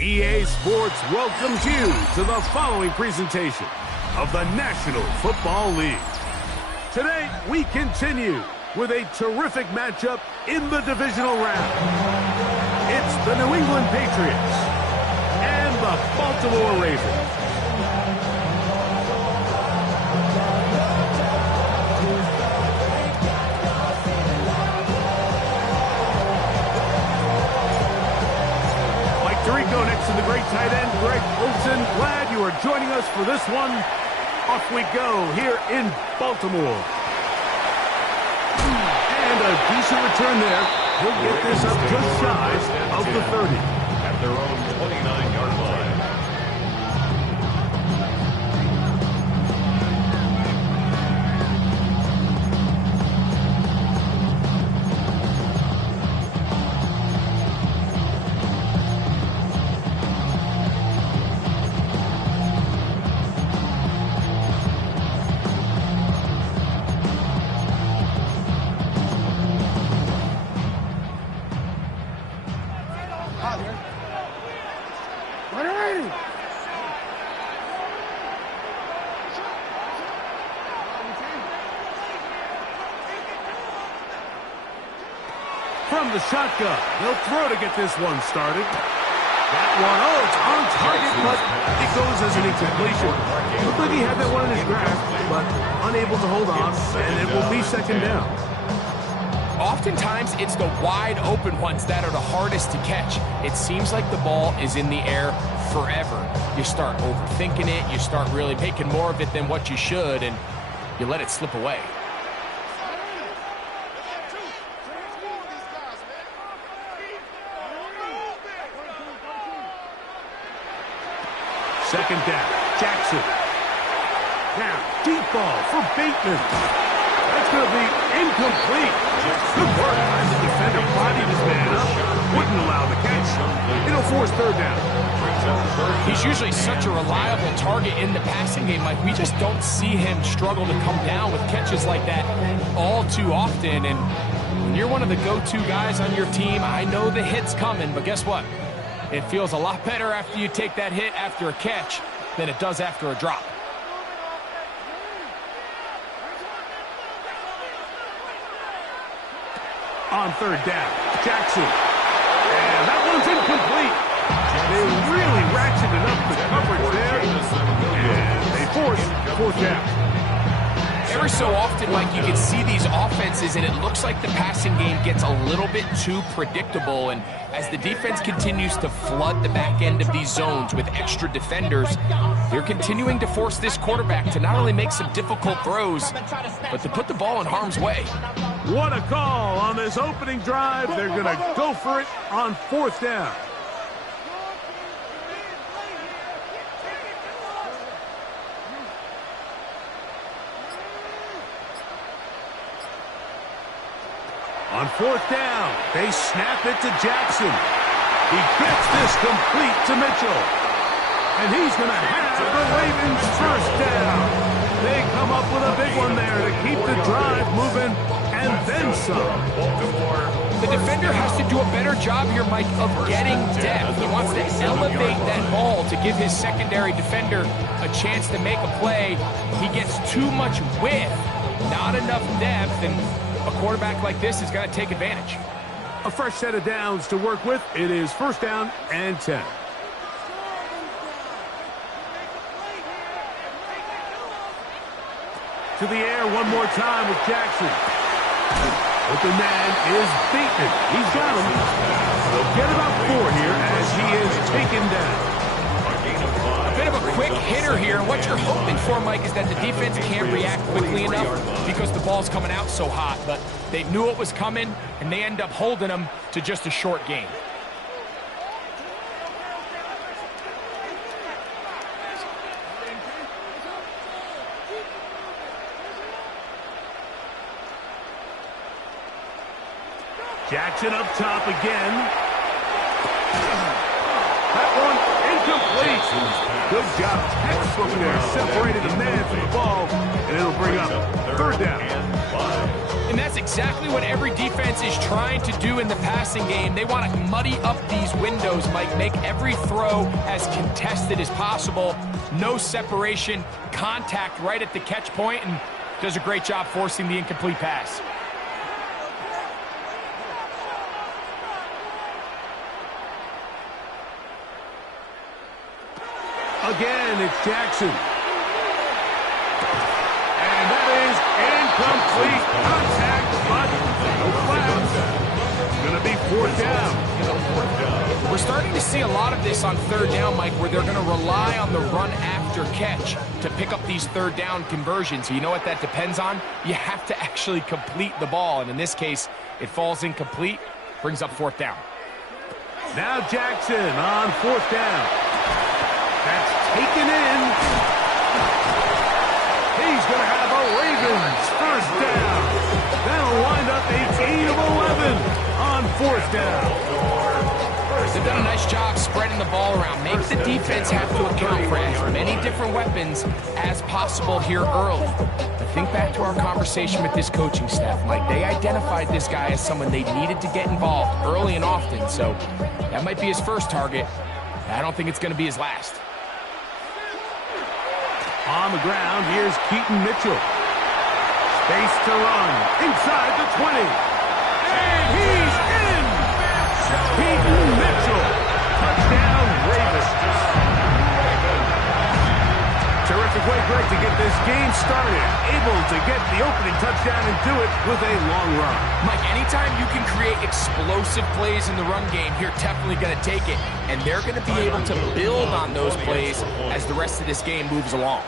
EA Sports welcomes you to the following presentation of the National Football League. Today, we continue with a terrific matchup in the divisional round. It's the New England Patriots and the Baltimore Ravens. Tirico next to the great tight end, Greg Olsen. Glad you are joining us for this one. Off we go here in Baltimore. And a decent return there. He'll get this up just shy of the 30. At their own 29-yard line. From the shotgun, they'll throw to get this one started. That one, oh, it's on target, but it goes as an incompletion. Looked like he had that one in his grasp, but unable to hold on, and it will be second down. Oftentimes, it's the wide open ones that are the hardest to catch. It seems like the ball is in the air forever. You start overthinking it, you start really making more of it than what you should, and you let it slip away. Second down, Jackson. Now, deep ball for Bateman. That's going to be incomplete. Good work as the defender bodied his man up. Wouldn't allow the catch. It'll force third down. He's usually such a reliable target in the passing game. Like, we just don't see him struggle to come down with catches like that all too often. And when you're one of the go-to guys on your team, I know the hit's coming, but guess what? It feels a lot better after you take that hit after a catch than it does after a drop. On third down, Jackson. And that one's incomplete. They really ratcheted up the coverage there. And they force fourth down. Every so often, Mike, you can see these offenses, and it looks like the passing game gets a little bit too predictable. And as the defense continues to flood the back end of these zones with extra defenders, they're continuing to force this quarterback to not only make some difficult throws, but to put the ball in harm's way. What a call on this opening drive. They're going to go for it on fourth down. On fourth down, they snap it to Jackson. He gets this complete to Mitchell. And he's going to have the Ravens first down. They come up with a big one there to keep the drive moving, and then some. The defender has to do a better job here, Mike, of getting depth. He wants to elevate that ball to give his secondary defender a chance to make a play. He gets too much width, not enough depth, and a quarterback like this is going to take advantage. A fresh set of downs to work with. It is first down and 10. To the air one more time with Jackson. Open man is Bateman. He's got him. They'll get about 4 here as he is taken down. you're hoping for, Mike, is that the defense can't react quickly enough because the ball's coming out so hot. But they knew it was coming, and they end up holding them to just a short game. Jackson up top again. That one incomplete. Good job. Textbook there. Separated the man from the ball, and it'll bring up third down. And that's exactly what every defense is trying to do in the passing game. They want to muddy up these windows, Mike, make every throw as contested as possible. No separation, contact right at the catch point, and does a great job forcing the incomplete pass. Again, it's Jackson. And that is incomplete. Contact, but no flags. Going to be fourth down. We're starting to see a lot of this on third down, Mike, where they're going to rely on the run after catch to pick up these third down conversions. You know what that depends on? You have to actually complete the ball, and in this case, it falls incomplete, brings up fourth down. Now Jackson on fourth down. That's taken in. He's going to have a Ravens first down. That'll wind up a gain of 11 on fourth down. They've done a nice job spreading the ball around. Make the defense have to account for as many different weapons as possible here early. But think back to our conversation with this coaching staff, Mike. They identified this guy as someone they needed to get involved early and often. So that might be his first target. I don't think it's going to be his last. On the ground, here's Keaton Mitchell. Space to run. Inside the 20. And he's in! Keaton Mitchell. Touchdown, Ravens. Terrific way, Greg, to get this game started. Able to get the opening touchdown and do it with a long run. Mike, anytime you can create explosive plays in the run game, you're definitely going to take it. And they're going to be able to build on those plays as the rest of this game moves along.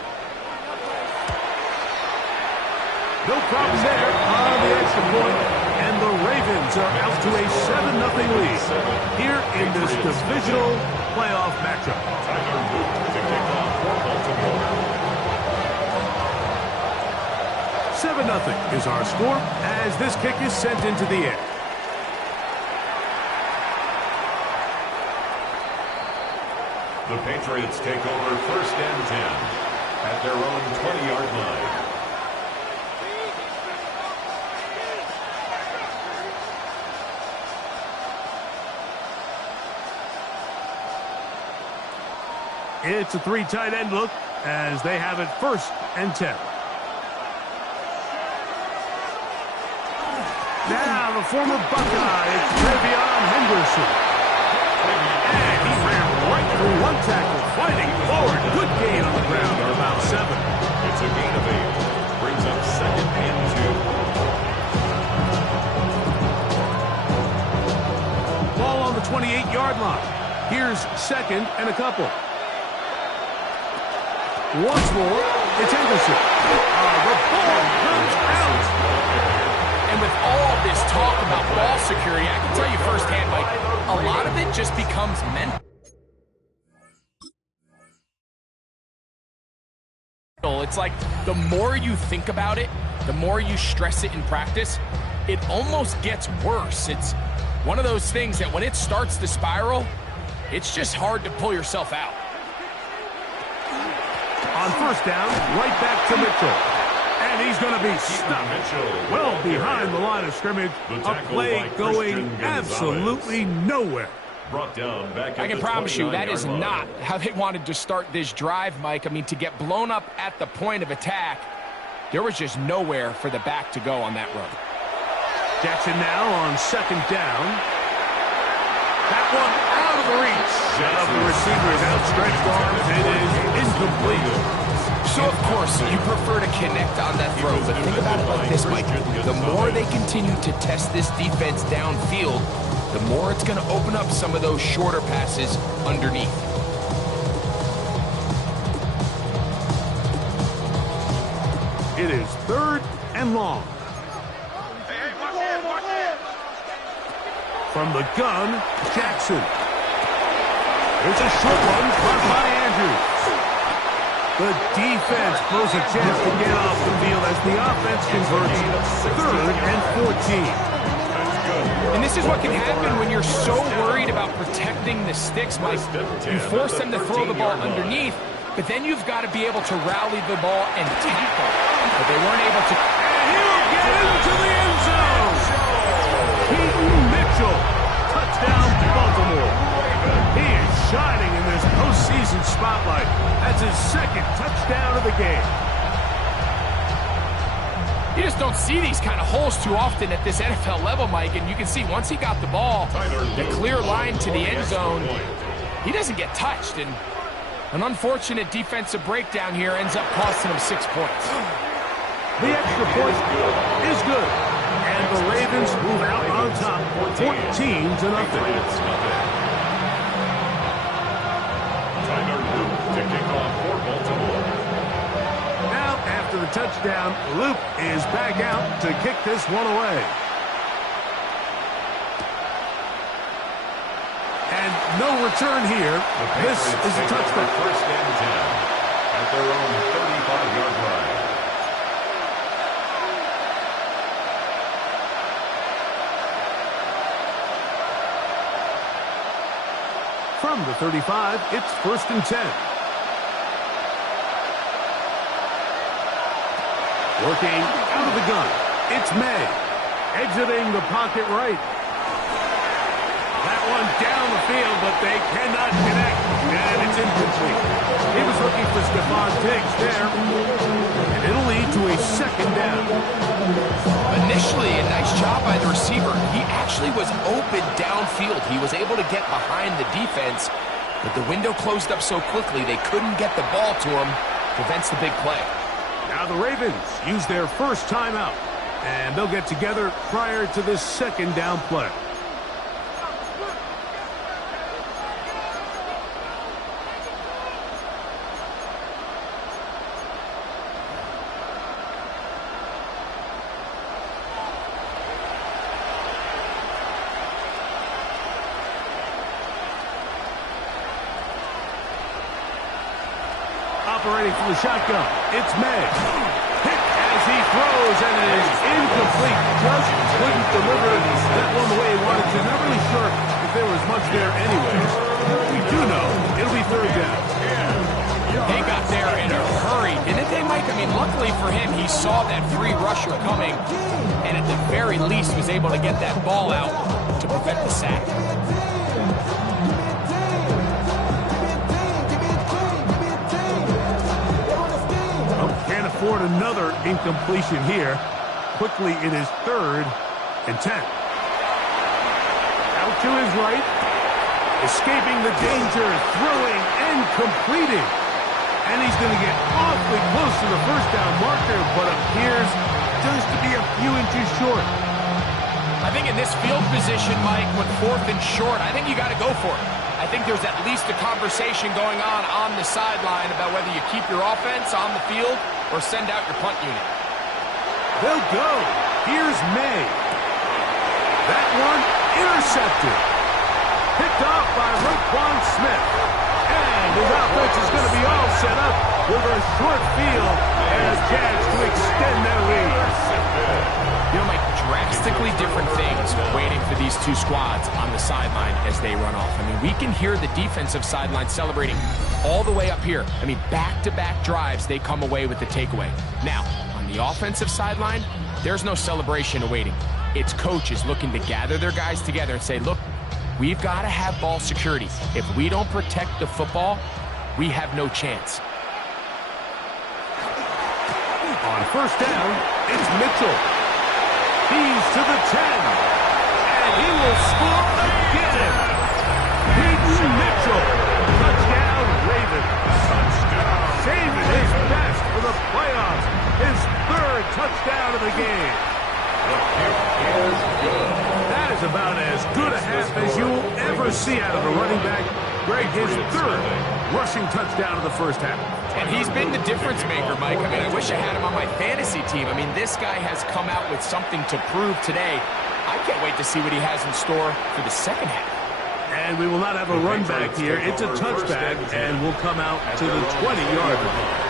No problem there on the extra point. And the Ravens are out to a 7-0 lead here in this divisional playoff matchup. 7-0 is our score as this kick is sent into the air. The Patriots take over first and 10 at their own 20-yard line. It's a three tight end look as they have it first and 10. Now the former Buckeye, it's Trevion Henderson. And he ran right through one tackle, fighting forward. Good gain on the ground, or about 7. It's a gain of 8. Brings up second and 2. Ball on the 28-yard line. Here's second and a couple. Once more, it's Henderson. The ball comes out. And with all this talk about ball security, I can tell you firsthand, Mike, a lot of it just becomes mental. It's like the more you think about it, the more you stress it in practice, it almost gets worse. It's one of those things that when it starts to spiral, it's just hard to pull yourself out. On first down, right back to Mitchell. And he's going to be stopped well behind the line of scrimmage. A play going absolutely nowhere. Brought down back. I can promise you that is not how they wanted to start this drive, Mike. I mean, to get blown up at the point of attack, there was just nowhere for the back to go on that run. Jackson now on second down. That one out of the reach of the receiver's outstretched arms. It is incomplete. So, of course, you prefer to connect on that throw, but think about it like this, Mike. The more they continue to test this defense downfield, the more it's going to open up some of those shorter passes underneath. It is 3rd and long. From the gun, Jackson. There's a short one caught by Andrews. The defense blows a chance to get off the field as the offense converts 3rd and 14. And this is what can happen when you're so worried about protecting the sticks, Mike. You force them to throw the ball underneath, but then you've got to be able to rally the ball and tackle. But they weren't able to. And he will get into the end zone. Keaton Mitchell, touchdown Baltimore. He is shining in this postseason spotlight. That's his 2nd touchdown of the game. You just don't see these kind of holes too often at this NFL level, Mike. And you can see once he got the ball, the clear line to the end zone, he doesn't get touched. And an unfortunate defensive breakdown here ends up costing him 6 points. The extra point is good. And the Ravens move out on top 14-0. To kick off for Baltimore. Now, after the touchdown, Luke is back out to kick this one away. And no return here. This is a touchback. 1st and 10 at their own 35-yard line. From the 35, it's 1st and 10. Working out of the gun, it's May. Exiting the pocket right. That one down the field, but they cannot connect, and it's incomplete. He was looking for Stephon Diggs there, and it'll lead to a 2nd down. Initially, a nice job by the receiver. He actually was open downfield. He was able to get behind the defense, but the window closed up so quickly they couldn't get the ball to him. Prevents the big play. Now the Ravens use their 1st timeout, and they'll get together prior to this 2nd down play. Operating from the shotgun, it's May. Hit as he throws, and it is incomplete. Just couldn't deliver that one the way he wanted to. Not really sure if there was much there anyways. We do know it'll be 3rd down. They got there in a hurry, didn't they, Mike? I mean, luckily for him, he saw that free rusher coming, and at the very least was able to get that ball out to prevent the sack. Afford another incompletion here. Quickly, it is 3rd and 10. Out to his right. Escaping the danger, throwing and completing. And he's going to get awfully close to the 1st down marker, but appears just to be a few inches short. I think in this field position, Mike, with 4th and short, I think you got to go for it. I think there's at least a conversation going on the sideline about whether you keep your offense on the field or send out your punt unit. They'll go. Here's May. That one intercepted. Picked off by Roquan Smith. And his offense is going to be all set up with a short field and a chance to extend their lead. You know, Mike, drastically different things waiting for these two squads on the sideline as they run off. I mean, we can hear the defensive sideline celebrating all the way up here. I mean, back-to-back drives, they come away with the takeaway. Now, on the offensive sideline, there's no celebration awaiting. It's coaches looking to gather their guys together and say, look, we've got to have ball security. If we don't protect the football, we have no chance. On 1st down, it's Mitchell. He's to the 10. And he will score again. Keaton Mitchell. Touchdown, Ravens. Touchdown. Saving his best for the playoffs. His 3rd touchdown of the game. The kick is good. That is about as good a half as you'll ever see out of a running back. Greg, his 3rd rushing touchdown of the first half. And he's been the difference maker, Mike. I mean, I wish I had him on my fantasy team. I mean, this guy has come out with something to prove today. I can't wait to see what he has in store for the second half. And we will not have a run back here. It's a touchback, and we'll come out to the 20-yard line.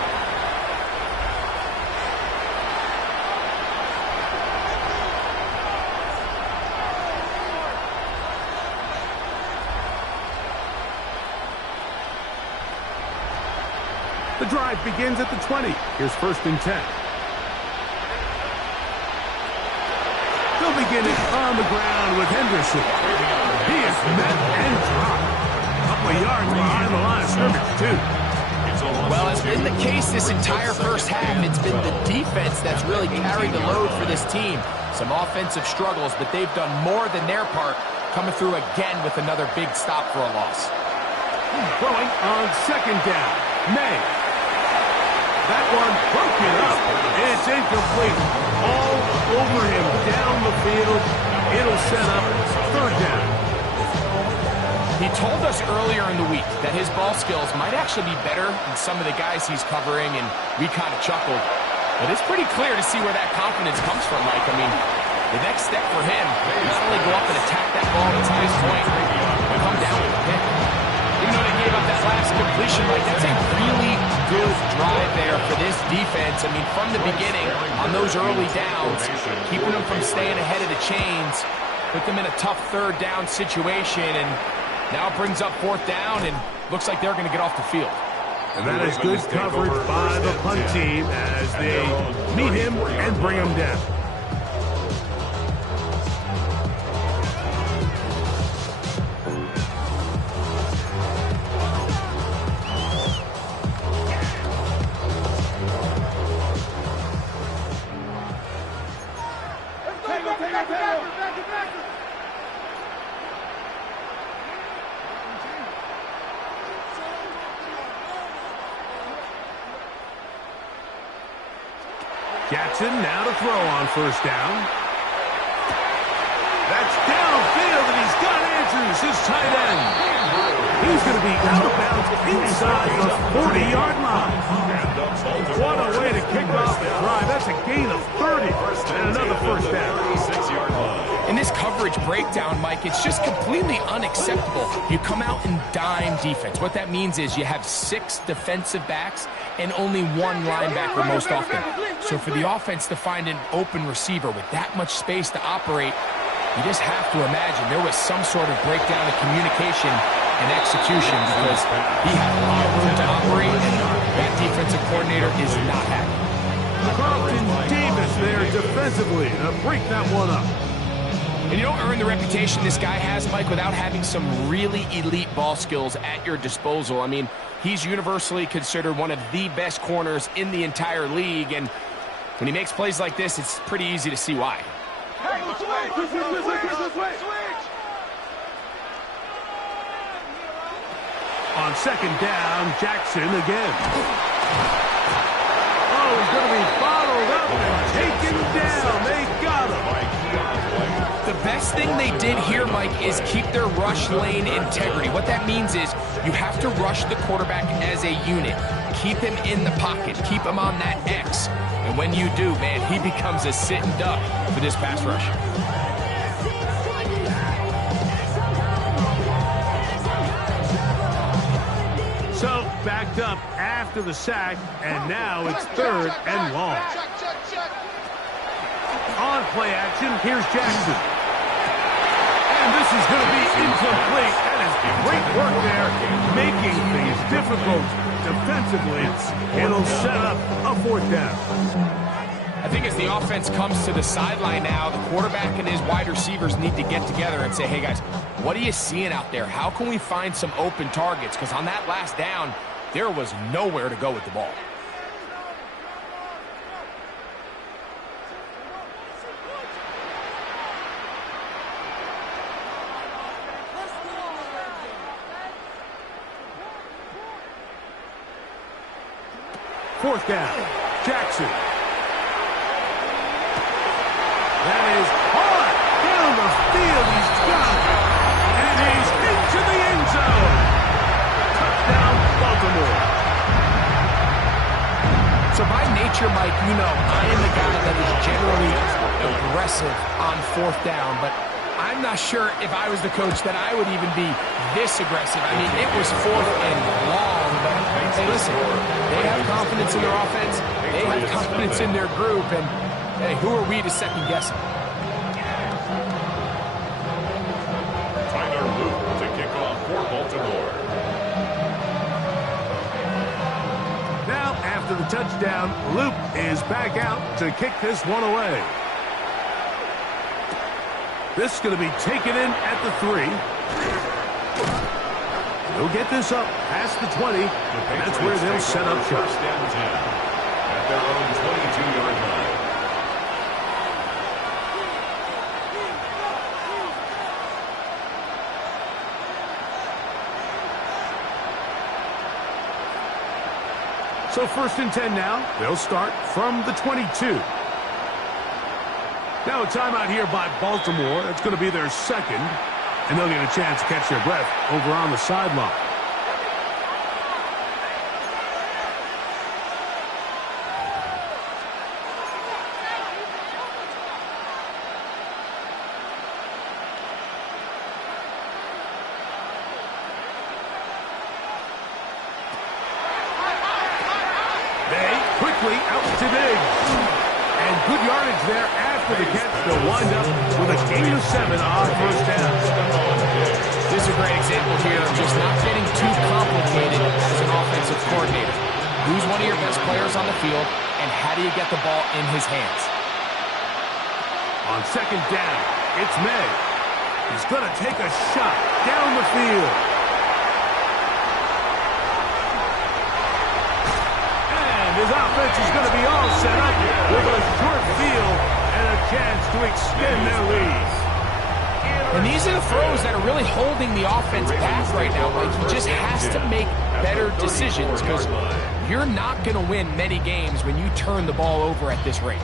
The drive begins at the 20. Here's 1st and 10. They'll begin it on the ground with Henderson. He is met and dropped. A couple of yards behind the line of scrimmage, too. Well, as been the case this entire first half, it's been the defense that's really carried the load for this team. Some offensive struggles, but they've done more than their part, coming through again with another big stop for a loss. Throwing on 2nd down. May. That one broken up. It's incomplete. All over him down the field. It'll set up 3rd down. He told us earlier in the week that his ball skills might actually be better than some of the guys he's covering, and we kind of chuckled. But it's pretty clear to see where that confidence comes from, Mike. I mean, the next step for him, not only go up and attack that ball at its highest point, but come down with a pick. Even though they gave up that last completion, Mike, that's a really good drive there for this defense. I mean, from the beginning, on those early downs, keeping them from staying ahead of the chains, put them in a tough 3rd down situation, and now it brings up 4th down, and looks like they're going to get off the field. And that is good coverage by the punt team as they meet him and bring him down. Jackson now to throw on 1st down. That's downfield, and he's got Andrews, his tight end. He's going to be out of bounds inside the 40-yard line. What a way to kick off the drive. That's a gain of 30 and another 1st down. In this coverage breakdown, Mike, it's just completely unacceptable. You come out in dime defense. What that means is you have 6 defensive backs and only 1 linebacker most often. So for the offense to find an open receiver with that much space to operate, you just have to imagine there was some sort of breakdown in communication and execution, because he had a lot of room to operate, and that defensive coordinator is not happy. Carlton Davis there defensively to break that one up. And you don't earn the reputation this guy has, Mike, without having some really elite ball skills at your disposal. I mean, he's universally considered one of the best corners in the entire league, and when he makes plays like this, it's pretty easy to see why. On 2nd down, Jackson again. Oh, he's going to be bottled up and taken down. They got him. The best thing they did here, Mike, is keep their rush lane integrity. What that means is you have to rush the quarterback as a unit. Keep him in the pocket. Keep him on that X. And when you do, man, he becomes a sitting duck for this pass rush. So, backed up after the sack, and now it's 3rd and long. On play action, here's Jackson. And this is going to be incomplete. That is great work there, making things difficult defensively. It'll set up a 4th down. I think as the offense comes to the sideline now, the quarterback and his wide receivers need to get together and say, hey, guys, what are you seeing out there? How can we find some open targets? Because on that last down, there was nowhere to go with the ball. Fourth down, Jackson. That is hard down the field. He's got it. And he's into the end zone. Touchdown, Mike, you know, I am the guy that is generally aggressive on fourth down, but I'm not sure if I was the coach that I would even be this aggressive. I mean, it was fourth and long, but hey, listen, they have confidence in their offense, they have confidence in their group, and hey, who are we to second guess them? To kick off for Baltimore. Now, after the touchdown, Luke is back out to kick this one away. This is going to be taken in at the 3. They'll get this up past the 20, and that's where they'll set up shop. First and 10 at their own 22-yard line. So first and 10 now. They'll start from the 22. Now a timeout here by Baltimore. That's going to be their second. And they'll get a chance to catch their breath over on the sideline. Out to Diggs. And good yardage there after the catch. They'll wind up with a gain of 7 on first down. This is a great example here of just not getting too complicated as an offensive coordinator. Who's one of your best players on the field, and how do you get the ball in his hands? On second down, it's May. He's going to take a shot down the field. His offense is going to be all set up with a short field and a chance to extend their lead. And these are the throws that are really holding the offense back right now. Like, he just has to make better decisions because you're not going to win many games when you turn the ball over at this rate.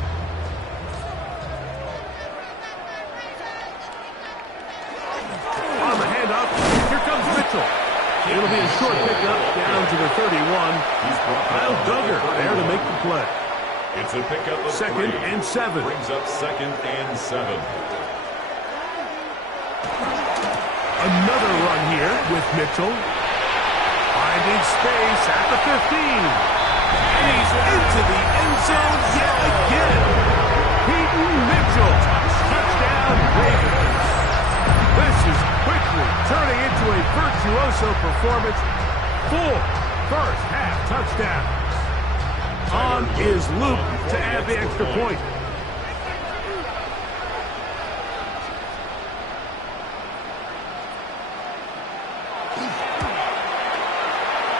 On the handoff, here comes Mitchell. It'll be a short pickup down to the 31. Kyle Duggar there to make the play. It's a pickup of second 3. and 7. Brings up second and 7. Another run here with Mitchell. Finding space at the 15. And he's into the end zone yet again. Peyton Mitchell. Touchdown Ravens. This is quickly turning into a virtuoso performance. 4 first-half touchdowns. On is Luke to add the extra point.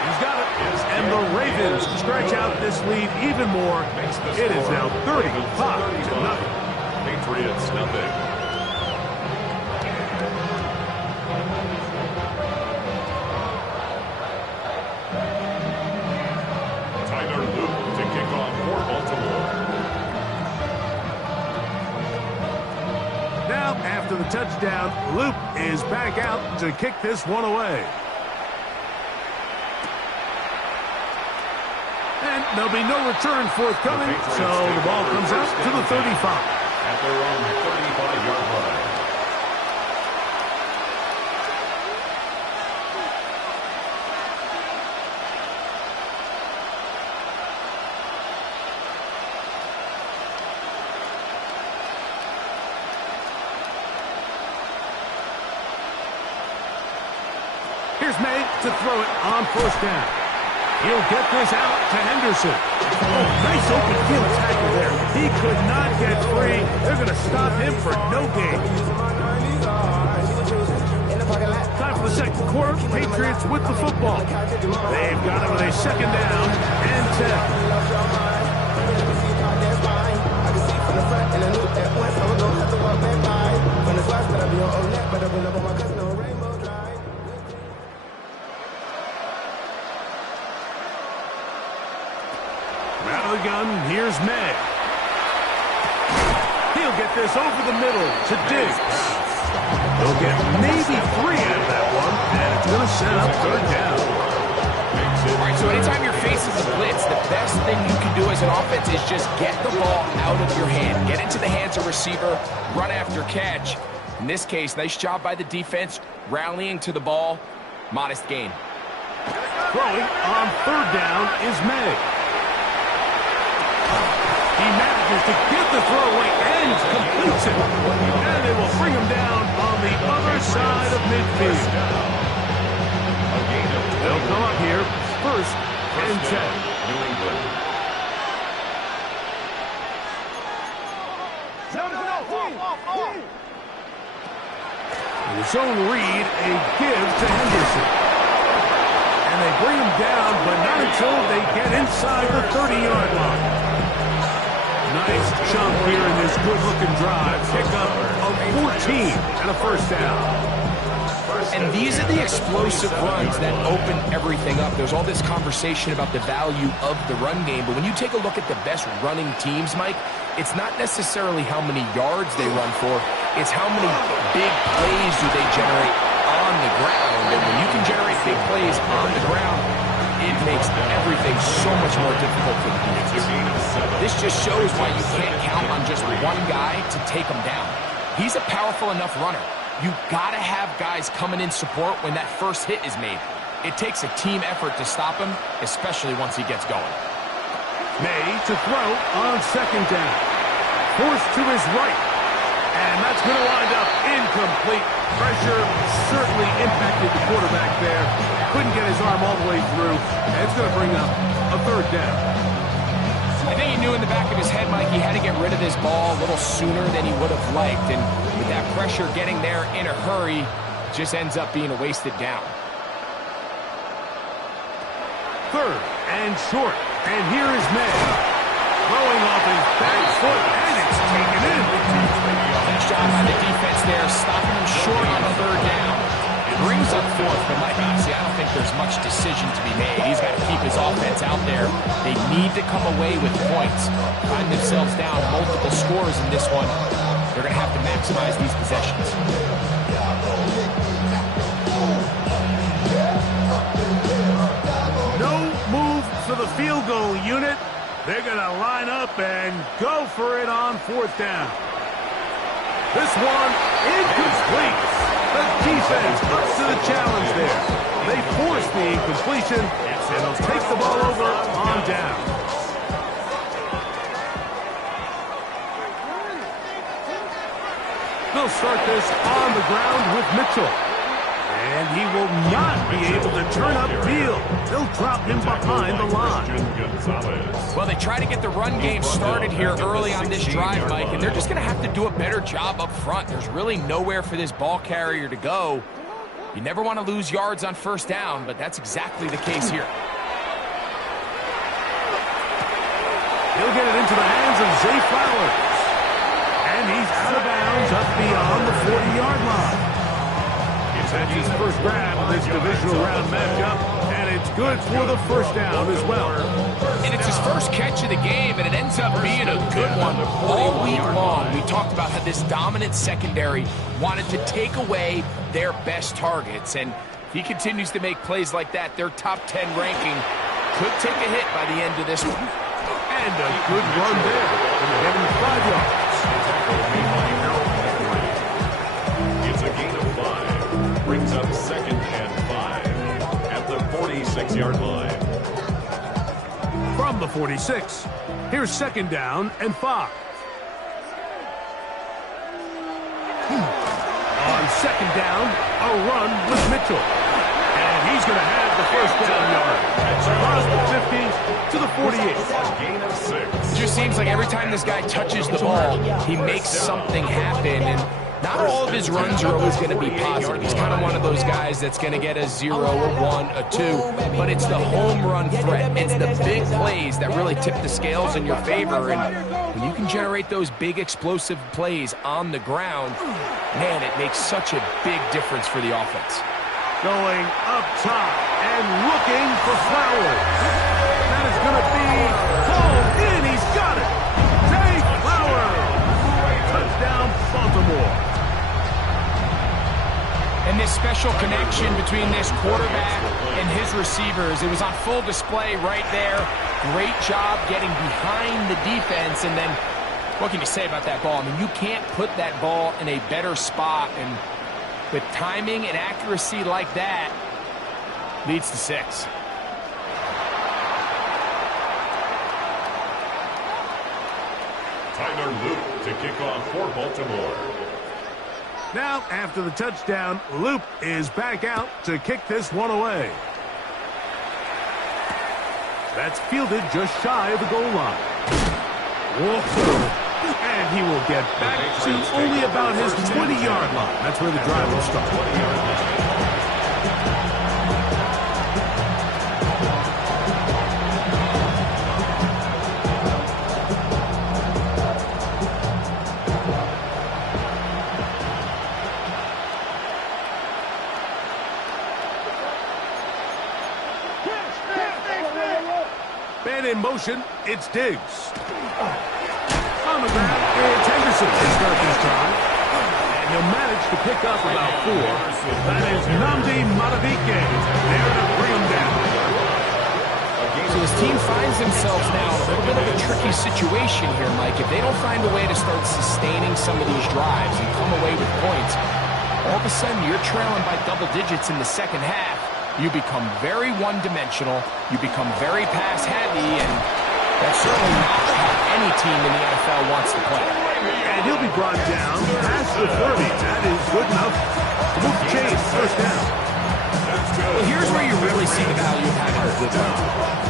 He's got it. And the Ravens stretch out this lead even more. It is now 35-0. Patriots nothing. After the touchdown, Luke is back out to kick this one away. And there'll be no return forthcoming, so the ball comes out to the 35. At their own 35-yard line. Here's May to throw it on first down. He'll get this out to Henderson. Oh, nice open field tackle there. He could not get free. They're going to stop him for no gain. Time for the second quarter. Patriots with the football. They've got it with a second down and 10. Out of the gun, here's May. He'll get this over the middle to Diggs. He'll get maybe 3 out of that one, and it's going to set up third down. All right, so anytime you're facing the blitz, the best thing you can do as an offense is just get the ball out of your hand. Get into the hands of receiver, run after catch. In this case, nice job by the defense, rallying to the ball. Modest gain. Throwing on third down is May. He manages to get the throw away and completes it. And they will bring him down on the other side of midfield. They'll come up here, first and 10. New England. In his own read, a give to Henderson. And they bring him down, but not until they get inside the 30-yard line. Nice chunk here in this good-looking drive. Pick up of 14 and a first down. And these are the explosive runs that open everything up. There's all this conversation about the value of the run game, but when you take a look at the best running teams, Mike, it's not necessarily how many yards they run for, it's how many big plays do they generate on the ground. And when you can generate big plays on the ground, it makes everything so much more difficult for the defense. This just shows why you can't count on just one guy to take him down. He's a powerful enough runner. You gotta have guys coming in support when that first hit is made. It takes a team effort to stop him, especially once he gets going. May to throw on second down. Forced to his right. And that's going to wind up incomplete. Pressure certainly impacted the quarterback there. Couldn't get his arm all the way through. And it's going to bring up a third down. I think he knew in the back of his head, Mike, he had to get rid of this ball a little sooner than he would have liked. And with that pressure getting there in a hurry, just ends up being a wasted down. Third and short. And here is May. Throwing off his back foot, and it's taken in. Nice job by the defense there, stopping him short on the third down. It brings up fourth, but Mike, honestly, I don't think there's much decision to be made. He's got to keep his offense out there. They need to come away with points. Find themselves down multiple scores in this one. They're going to have to maximize these possessions. No move for the field goal unit. They're going to line up and go for it on fourth down. This one incomplete. The defense up to the challenge there. They force the incompletion, and they'll take the ball over on down. They'll start this on the ground with Mitchell. And he will not be able to turn upfield. They'll drop him behind the line. Well, they try to get the run game started here early on this drive, Mike, and they're just going to have to do a better job up front. There's really nowhere for this ball carrier to go. You never want to lose yards on first down, but that's exactly the case here. He'll get it into the hands of Zay Flowers. And he's out of bounds up beyond the 40-yard line. That's his first grab of this divisional round matchup, and it's good for the first down as well. And it's his first catch of the game, and it ends up being a good one. All week long, we talked about how this dominant secondary wanted to take away their best targets, and if he continues to make plays like that, their top 10 ranking could take a hit by the end of this one. And a good run there. And they get him 5 yards. It's a gain of 5. Brings up second and 5 at the 46-yard line. From the 46, here's second down and 5. On second down, a run with Mitchell. And he's going to have the first down yard. Across the 50 to the 48. Gain of 6. Just seems like every time this guy touches the ball, he makes something happen, and not all of his runs are always going to be positive. He's kind of one of those guys that's going to get a 0, a 1, a 2, but it's the home run threat. It's the big plays that really tip the scales in your favor, and when you can generate those big explosive plays on the ground, man, it makes such a big difference for the offense. Going up top and looking for Flowers. That is going to be called in. He's got it. Zay Flowers. Touchdown, Baltimore. And this special connection between this quarterback and his receivers. It was on full display right there. Great job getting behind the defense. And then, what can you say about that ball? I mean, you can't put that ball in a better spot. And with timing and accuracy like that, leads to 6. Tyler Luke to kick off for Baltimore. Now, after the touchdown, Loop is back out to kick this one away. That's fielded just shy of the goal line. Whoa. And he will get back to only about his 20-yard line. That's where the drive will start. 20-yard line. Man in motion, it's Diggs. On the ground, it's Henderson to start this drive. And he'll manage to pick up about 4. That is Nnamdi Madubuike there to bring him down. So his team finds themselves now in a little bit of a tricky situation here, Mike. If they don't find a way to start sustaining some of these drives and come away with points, all of a sudden you're trailing by double digits in the second half. You become very one-dimensional, you become very pass-heavy, and that's certainly not how any team in the NFL wants to play. And he'll be brought down past the 30. That is good enough to move the chains. First down. Well, here's where you really see the value of having a good run.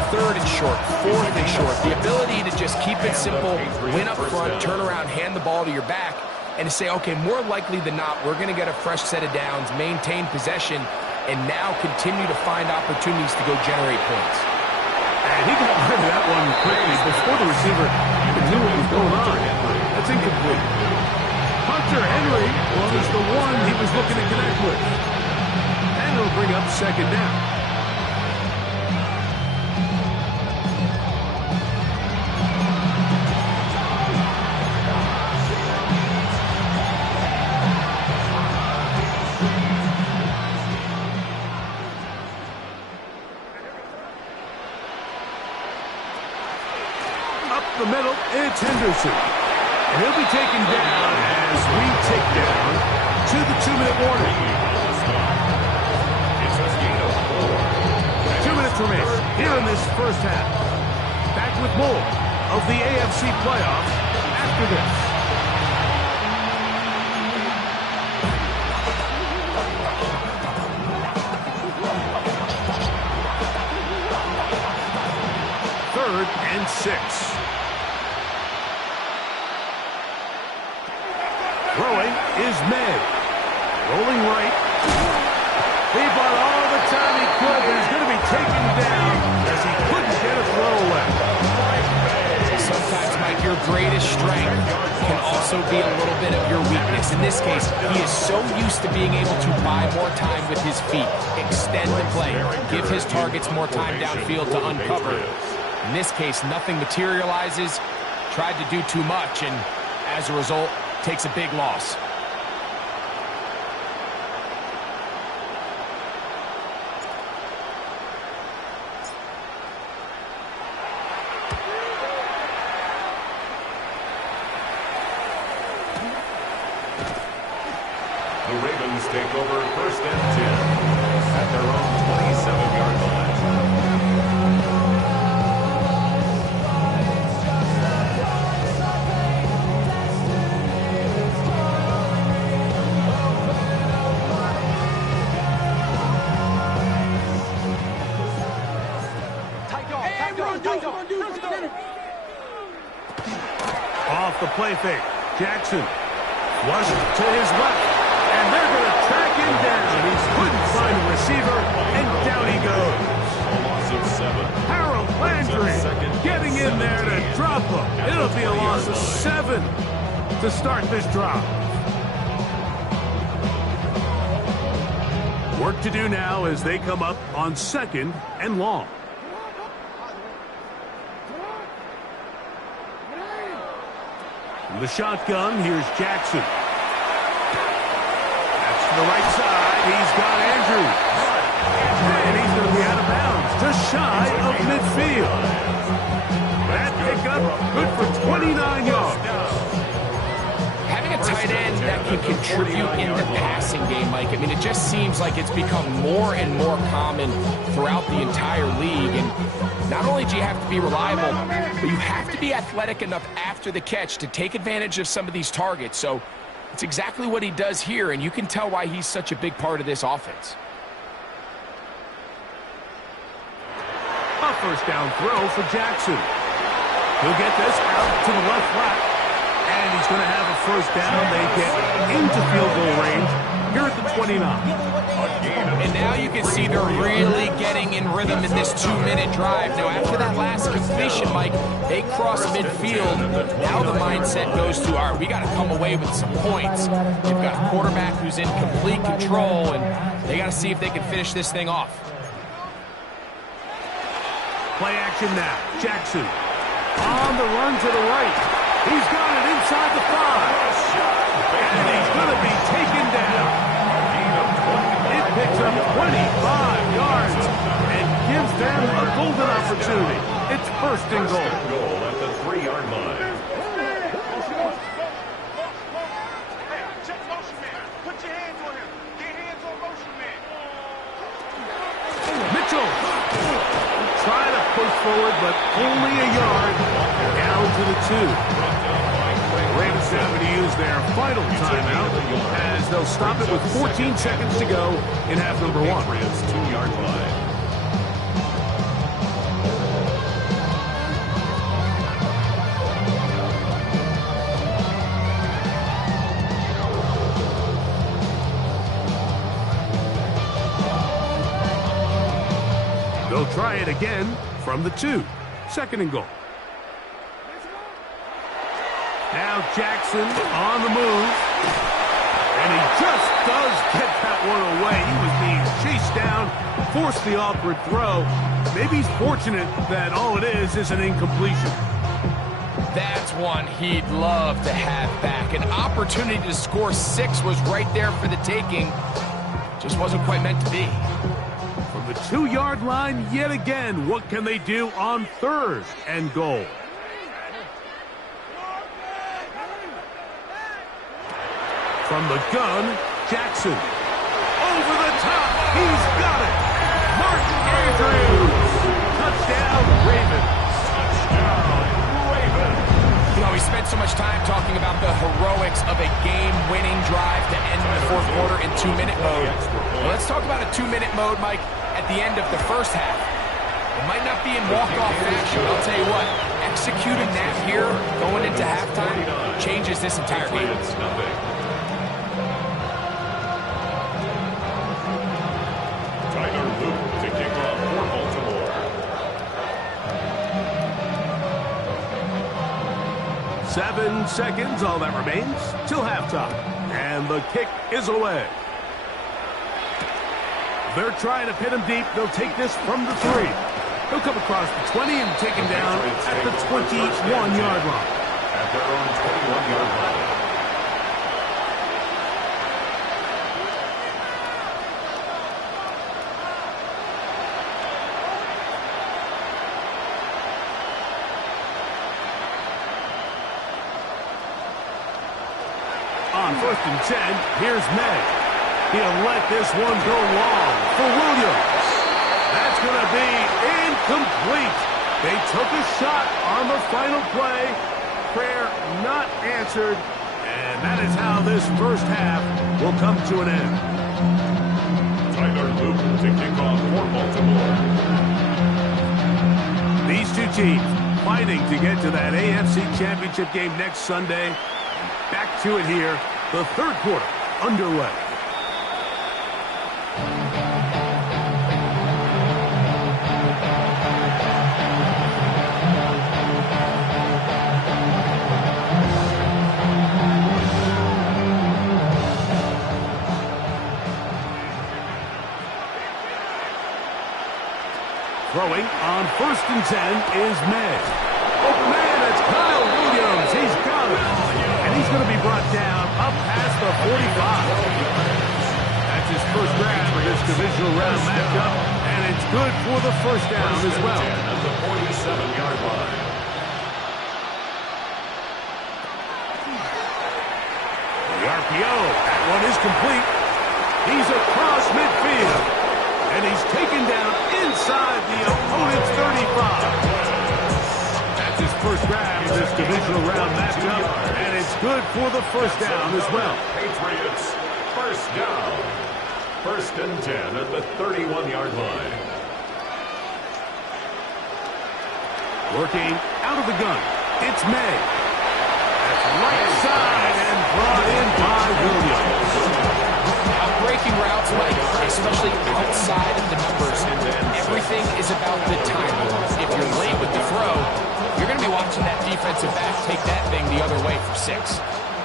3rd and short, 4th and short. The ability to just keep it simple, win up front, turn around, hand the ball to your back, and to say, okay, more likely than not, we're going to get a fresh set of downs, maintain possession, and now continue to find opportunities to go generate points. And he got rid of that one quickly before the receiver even knew what was going on. That's incomplete. Hunter Henry was the one he was looking to connect with. And it'll bring up 2nd down. The middle, it's Henderson. And he'll be taken down as we take down to the 2-minute warning. It's a gain of 4. 2 minutes remaining here in this first half. Back with more of the AFC playoffs after this. Third and 6. Throwing is May. Rolling right. He bought all the time he could, but he's going to be taken down as he couldn't get a throw away. Sometimes, Mike, your greatest strength can also be a little bit of your weakness. In this case, he is so used to being able to buy more time with his feet, extend the play, give his targets more time downfield to uncover. In this case, nothing materializes, tried to do too much, and as a result, takes a big loss. The Ravens take over 1st and 10 at their own 27-yard line. Off the play fake. Jackson flushed to his left. And they're going to track him down. He couldn't find a receiver, and down he goes. A loss of 7. Harold Landry getting in there to drop him. It'll be a loss of 7 to start this drive. Work to do now as they come up on 2nd and long. From the shotgun, here's Jackson. That's to the right side. He's got Andrews. And he's going to be out of bounds. good for 29 yards. Having a tight end that can contribute in the passing game, Mike, I mean, it just seems like it's become more and more common throughout the entire league. And not only do you have to be reliable, but you have to be athletic enough after the catch to take advantage of some of these targets. So it's exactly what he does here, and you can tell why he's such a big part of this offense. A first down throw for Jackson. He'll get this out to the left flat. And he's going to have a first down. They get into field goal range here at the 29. And now you can see they're really getting in rhythm in this 2-minute drive. Now, after that last completion, Mike, they cross midfield. Now the mindset goes to, all right, we got to come away with some points. They've got a quarterback who's in complete control, and they got to see if they can finish this thing off. Play action now. Jackson on the run to the right. He's got it inside the 5. And he's going to be taken down. It picks up 25 yards and gives them a golden opportunity. It's first and goal. Goal at the 3-yard line. Check motion man. Put your hands on him. Get hands on motion man. Mitchell. Try to push forward, but only a yard. Down to the 2. Ravens having to use their final timeout as they'll stop it with 14 seconds to go in half number 1. Patriots 2-yard line. They'll try it again from the 2. Second and goal. Now Jackson on the move. And he just does get that one away. He was being chased down, forced the awkward throw. Maybe he's fortunate that all it is an incompletion. That's one he'd love to have back. An opportunity to score 6 was right there for the taking. Just wasn't quite meant to be. From the 2-yard line yet again, what can they do on third and goal? From the gun, Jackson. Over the top. He's got it. Mark Andrews. Touchdown, Ravens. Touchdown, Ravens. You know, we spent so much time talking about the heroics of a game-winning drive to end the fourth quarter in 2-minute mode. Well, let's talk about a 2-minute mode, Mike, at the end of the first half. It might not be in walk-off fashion, I'll tell you what. Executing that here, going into halftime, changes this entire game. To kick off for Baltimore. 7 seconds, all that remains, till halftime. And the kick is away. They're trying to pin him deep. They'll take this from the 3. He'll come across the 20 and take him down at the 21-yard line. At their own 21-yard line. On 1st and 10, here's May. He'll let this one go long for Williams. That's going to be incomplete. They took a shot on the final play. Prayer not answered. And that is how this first half will come to an end. Tyler Luke to kick off for Baltimore. These two teams fighting to get to that AFC Championship game next Sunday. Back to it here. The third quarter underway. Throwing on 1st and 10 is May. Oh, man, it's Kyle Williams. He's got it. And he's going to be brought down up past the 45. That's his first grab for this divisional round matchup. And it's good for the first down as well. At the 47-yard line. RPO. That one is complete. He's across midfield. And he's taken down inside the opponent's 35. That's his first grab of this divisional round matchup. And it's good for the first down as well. Patriots, first down. First and 10 at the 31-yard line. Working out of the gun. It's May. That's right side and brought in by Williams. Breaking routes, Mike, especially outside of the numbers, everything is about the timing. If you're late with the throw, you're going to be watching that defensive back take that thing the other way for 6.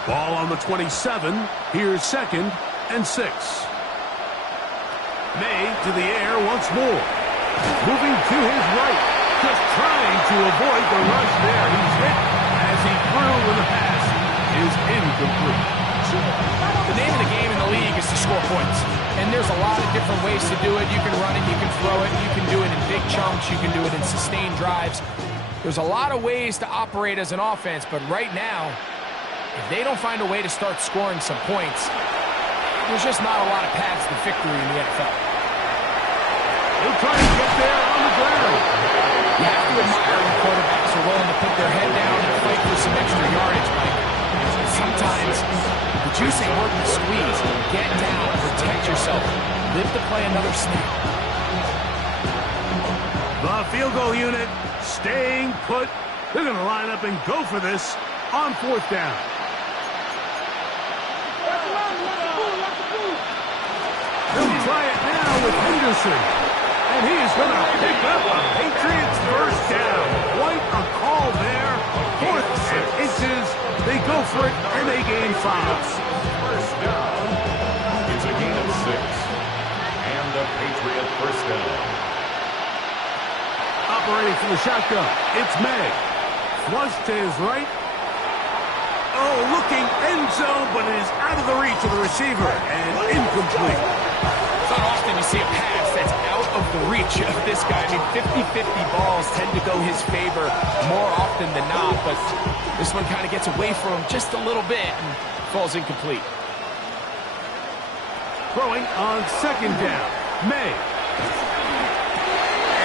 Ball on the 27. Here's 2nd and 6. May to the air once more. Moving to his right. Just trying to avoid the rush there. He's hit as he threw when the pass is incomplete. The name of the game in the league is to score points. And there's a lot of different ways to do it. You can run it, you can throw it, you can do it in big chunks, you can do it in sustained drives. There's a lot of ways to operate as an offense, but right now, if they don't find a way to start scoring some points, there's just not a lot of paths to victory in the NFL. He'll try to get there on the ground. You have to admire when quarterbacks are willing to put their head down and fight for some extra yardage, Mike. Sometimes the juice ain't worth the squeeze. Get down, protect yourself, live to play another snap. The field goal unit staying put. They're going to line up and go for this on 4th down. They'll try it now with Henderson. And he is going to pick up a Patriots first down. Quite a call there. 4th and inches. They go for it, and they gain 5. First down. It's a gain of 6. And a Patriot first down. Operating from the shotgun, it's May. Flush to his right. Oh, looking end zone, but it is out of the reach of the receiver, and incomplete. It's not often you see a pass that's out of the reach of this guy. I mean, 50-50 balls tend to go his favor more often than not, but this one kind of gets away from him just a little bit and falls incomplete. Throwing on 2nd down, May.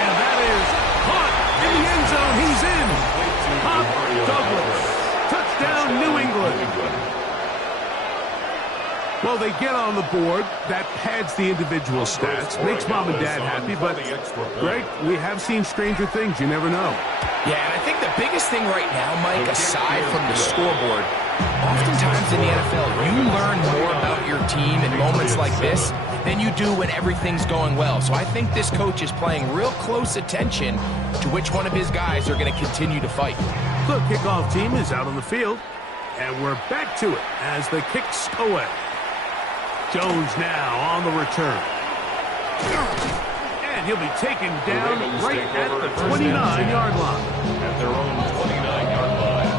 And that is caught in the end zone. He's in. Pop Douglas. Touchdown, New England. Well, they get on the board. That pads the individual stats. Makes mom and dad happy, but, Greg, we have seen stranger things. You never know. Yeah, and I think the biggest thing right now, Mike, aside from the scoreboard, oftentimes in the NFL, you learn more about your team in moments like this than you do when everything's going well. So I think this coach is paying real close attention to which one of his guys are going to continue to fight. The kickoff team is out on the field, and we're back to it as the kick's away. Jones now on the return. And he'll be taken down right at the 29-yard line. At their own 29-yard line.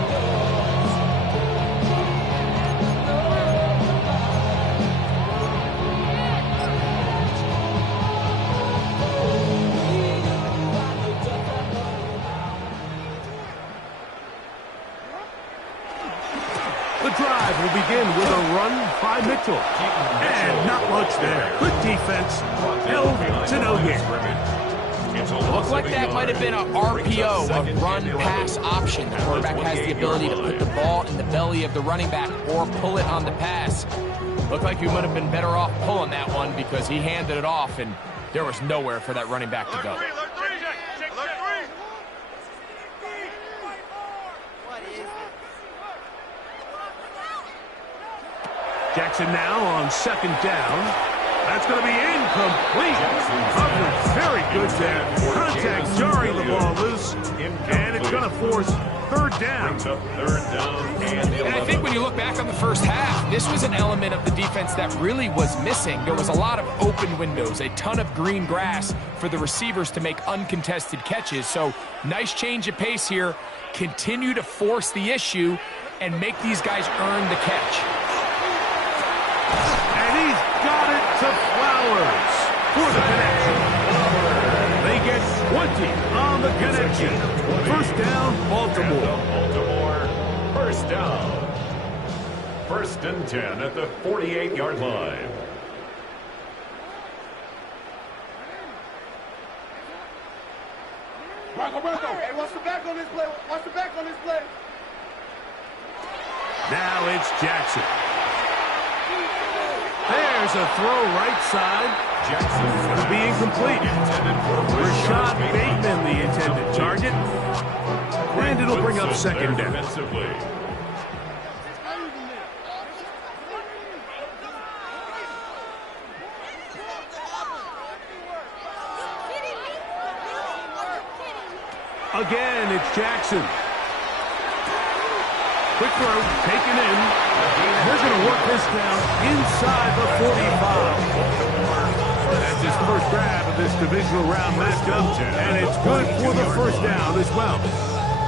The drive will begin with a run by Mitchell. And not much there. Good defense. Held to no gain. Looked like that might have been an RPO, a run-pass option. The quarterback has the ability to put the ball in the belly of the running back or pull it on the pass. Looked like he would have been better off pulling that one because he handed it off, and there was nowhere for that running back to go. Jackson now on 2nd down. That's going to be incomplete. Coverage very good there. Contact jarring the ball loose. And it's going to force 3rd down. And I think when you look back on the first half, this was an element of the defense that really was missing. There was a lot of open windows, a ton of green grass for the receivers to make uncontested catches. So nice change of pace here. Continue to force the issue and make these guys earn the catch. And he's got it to Flowers for the connection. They get 20 on the connection. First down, Baltimore. Baltimore, first down. First and 10 at the 48-yard line. Hey, what's the back on this play? What's the back on this play? Now it's Jackson. There's a throw right side. Jackson's Going to be incomplete. Rashad Bateman, the intended target. And it'll bring up second down. Again, it's Jackson. Quick throw, taken in. They're going to work this down inside the 45. That's his first grab of this divisional round matchup, and it's good for the first down as well.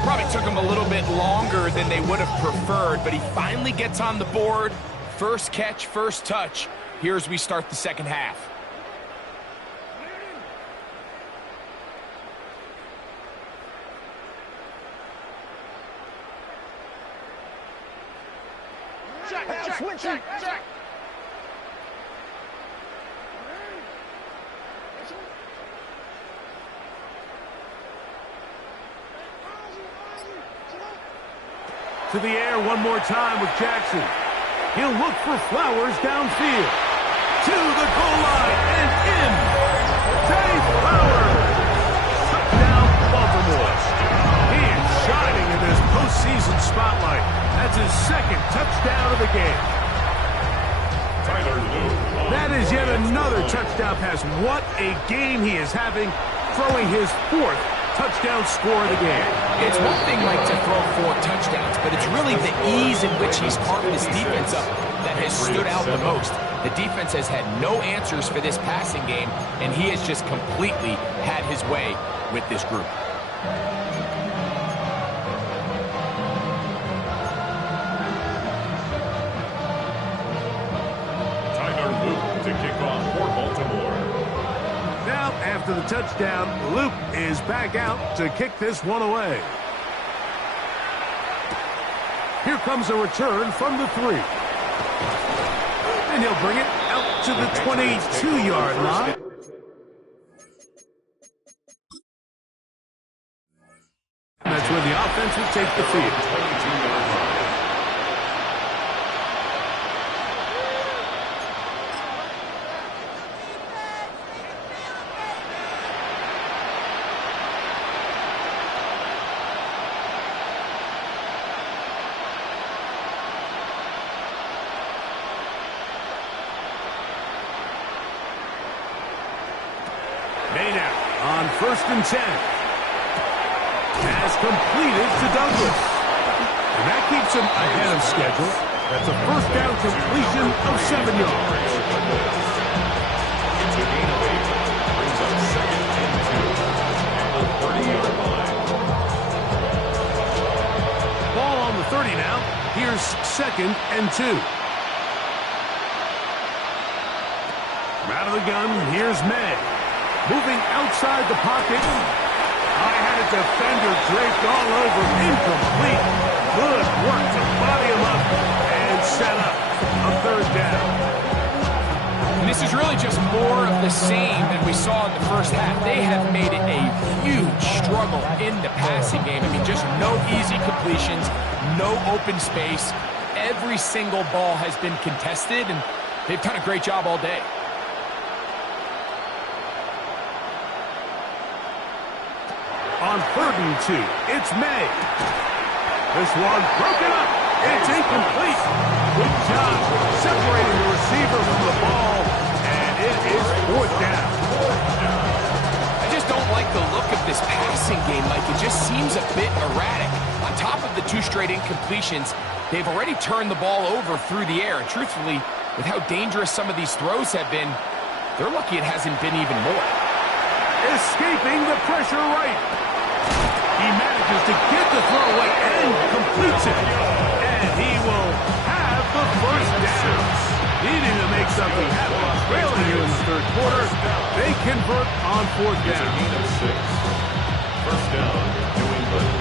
Probably took him a little bit longer than they would have preferred, but he finally gets on the board. First catch, first touch. Here as we start the second half. Check. To the air one more time with Jackson. He'll look for Flowers downfield. To the goal line and in. Tay Flowers. Touchdown, Baltimore. He is shining in this postseason spotlight. That's his second touchdown of the game. That is yet another touchdown pass. What a game he is having, throwing his fourth touchdown score of the game. It's one thing, Mike, to throw 4 touchdowns, but it's really the ease in which he's carved this defense up that has stood out the most. The defense has had no answers for this passing game, and he has just completely had his way with this group. To kick off for Baltimore. Now, after the touchdown, Luke is back out to kick this one away. Here comes a return from the 3. And he'll bring it out to the 22-yard line. That's where the offense will take the field. 22-yard line. On first and 10. Has completed to Douglas. And that keeps him ahead of schedule. That's a first down completion of 7 yards. It's a gain of 8. Brings up second and 2 at the 30-yard line. Ball on the 30 now. Here's second and 2. From out of the gun, here's May. Moving outside the pocket. I had a defender draped all over. Incomplete. Good work to body him up and set up a third down. And this is really just more of the same that we saw in the first half. They have made it a huge struggle in the passing game. I mean, just no easy completions, no open space. Every single ball has been contested, and they've done a great job all day. On third and 2, it's May. This one broken up. It's incomplete. Good job separating the receiver from the ball, and it is fourth down. I just don't like the look of this passing game, Mike. It just seems a bit erratic. On top of the 2 straight incompletions, they've already turned the ball over through the air. And truthfully, with how dangerous some of these throws have been, they're lucky it hasn't been even more. Escaping the pressure right. He manages to get the throw away and completes it. And he will have the first down. Needing to make something happen. Trailing here in the third quarter. They convert on fourth down. It's a gain of 6. First down, New England.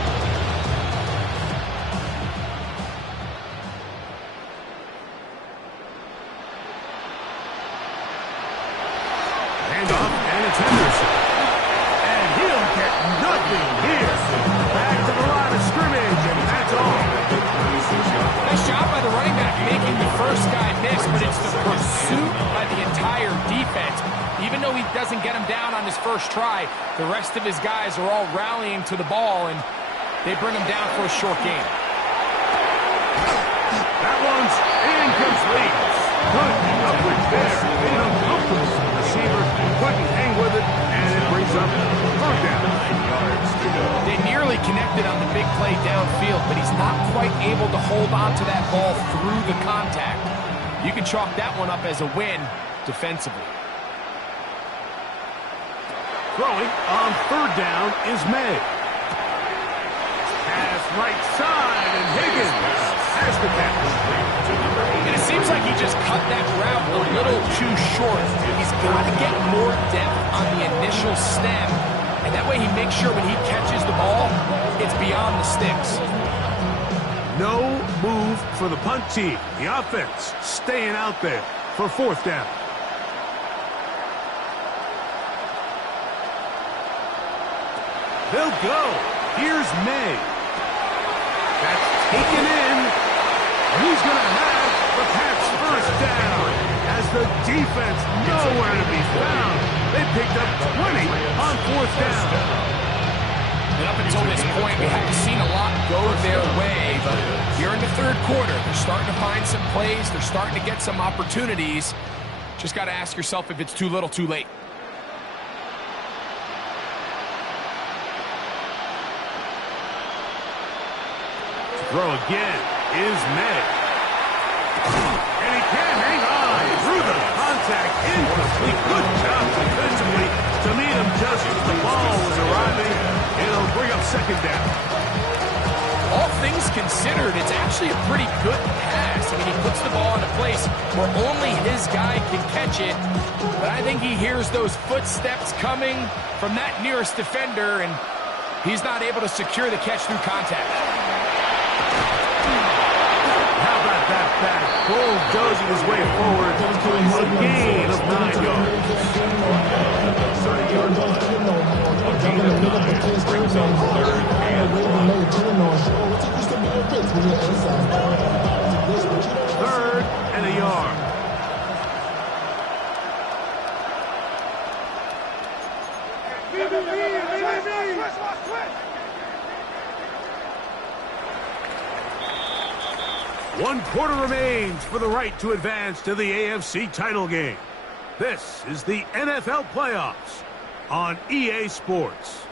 doesn't get him down on his first try. The rest of his guys are all rallying to the ball, and they bring him down for a short gain. That one's incomplete. Good coverage there. Made him comfortable. The receiver couldn't hang with it, and it brings up third down. 9 yards to go. They nearly connected on the big play downfield, but he's not quite able to hold on to that ball through the contact. You can chalk that one up as a win defensively. Throwing on third down is May. Pass right side, and Higgins has the catch. And it seems like he just cut that route a little too short. He's got to get more depth on the initial stem, and that way he makes sure when he catches the ball, it's beyond the sticks. No move for the punt team. The offense staying out there for fourth down. They'll go. Here's May. That's taken in. He's going to have the Pats first down as the defense nowhere to be found. They picked up 20 on fourth down. And up until this point, we haven't seen a lot go their way, but here in the third quarter, they're starting to find some plays. They're starting to get some opportunities. Just got to ask yourself if it's too little, too late. Throw again is May. And he can't hang on through the contact. Incomplete. Good job defensively to meet him just as the ball was arriving. It'll bring up second down. All things considered, it's actually a pretty good pass. I mean, he puts the ball in a place where only his guy can catch it. But I think he hears those footsteps coming from that nearest defender, and he's not able to secure the catch through contact. How about that back? Bulldozing his way forward to a gain of 9 yards. 30-yard line. A gain of 9 brings up third and 1. Third and a yard. One quarter remains for the right to advance to the AFC title game. This is the NFL playoffs on EA Sports.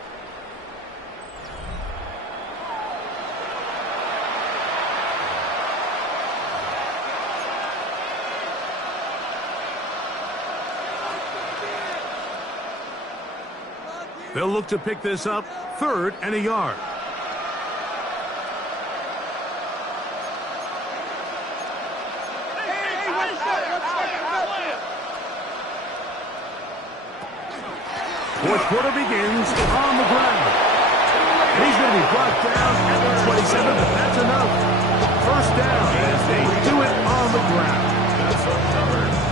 They'll look to pick this up third and a yard. Fourth quarter begins on the ground. And he's going to be brought down at the 27, but that's enough. First down as they do it on the ground.